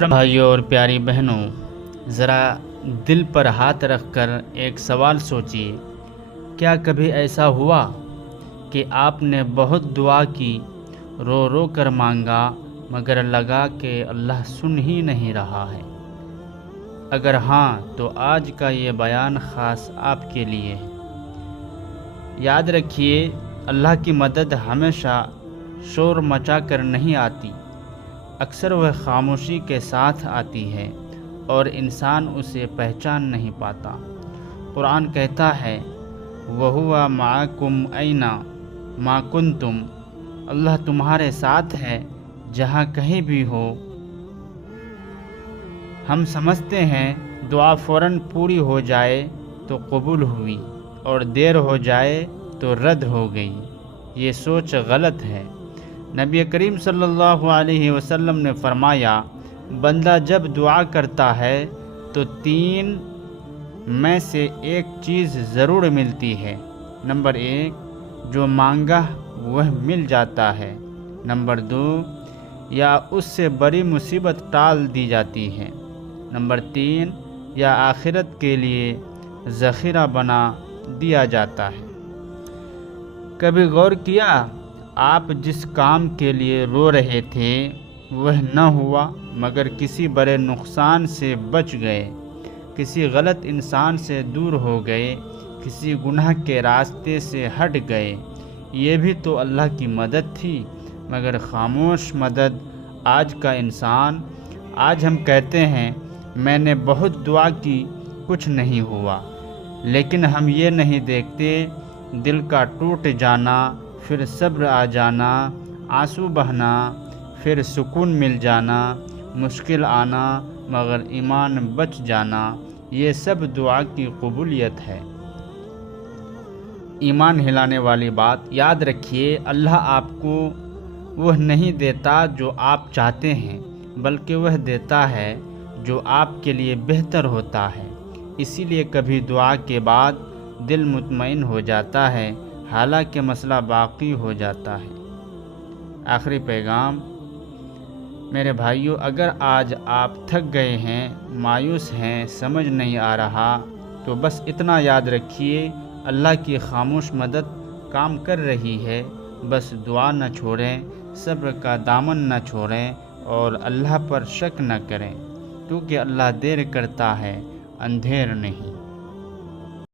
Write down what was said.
بھائیوں اور پیاری بہنوں، ذرا دل پر ہاتھ رکھ کر ایک سوال سوچیے۔ کیا کبھی ایسا ہوا کہ آپ نے بہت دعا کی، رو رو کر مانگا، مگر لگا کہ اللہ سن ہی نہیں رہا ہے؟ اگر ہاں تو آج کا یہ بیان خاص آپ کے لیے ہے۔ یاد رکھیے، اللہ کی مدد ہمیشہ شور مچا کر نہیں آتی، اکثر وہ خاموشی کے ساتھ آتی ہے اور انسان اسے پہچان نہیں پاتا۔ قرآن کہتا ہے، وَهُوَ مَعَكُمْ أَيْنَ مَا كُنْتُمْ، اللہ تمہارے ساتھ ہے جہاں کہیں بھی ہو۔ ہم سمجھتے ہیں دعا فوراً پوری ہو جائے تو قبول ہوئی اور دیر ہو جائے تو رد ہو گئی۔ یہ سوچ غلط ہے۔ نبی کریم صلی اللہ علیہ وسلم نے فرمایا، بندہ جب دعا کرتا ہے تو 3 میں سے ایک چیز ضرور ملتی ہے۔ نمبر 1، جو مانگا وہ مل جاتا ہے۔ نمبر 2، یا اس سے بڑی مصیبت ٹال دی جاتی ہے۔ نمبر 3، یا آخرت کے لیے ذخیرہ بنا دیا جاتا ہے۔ کبھی غور کیا، آپ جس کام کے لیے رو رہے تھے وہ نہ ہوا، مگر کسی بڑے نقصان سے بچ گئے، کسی غلط انسان سے دور ہو گئے، کسی گناہ کے راستے سے ہٹ گئے؟ یہ بھی تو اللہ کی مدد تھی، مگر خاموش مدد۔ آج کا انسان، آج ہم کہتے ہیں میں نے بہت دعا کی، کچھ نہیں ہوا، لیکن ہم یہ نہیں دیکھتے دل کا ٹوٹ جانا، پھر صبر آ جانا، آنسو بہنا، پھر سکون مل جانا، مشکل آنا مگر ایمان بچ جانا۔ یہ سب دعا کی قبولیت ہے۔ ایمان ہلانے والی بات یاد رکھیے، اللہ آپ کو وہ نہیں دیتا جو آپ چاہتے ہیں، بلکہ وہ دیتا ہے جو آپ کے لیے بہتر ہوتا ہے۔ اسی لیے کبھی دعا کے بعد دل مطمئن ہو جاتا ہے، حالانکہ مسئلہ باقی ہو جاتا ہے۔ آخری پیغام، میرے بھائیوں، اگر آج آپ تھک گئے ہیں، مایوس ہیں، سمجھ نہیں آ رہا، تو بس اتنا یاد رکھیے، اللہ کی خاموش مدد کام کر رہی ہے۔ بس دعا نہ چھوڑیں، صبر کا دامن نہ چھوڑیں، اور اللہ پر شک نہ کریں، کیونکہ اللہ دیر کرتا ہے، اندھیر نہیں۔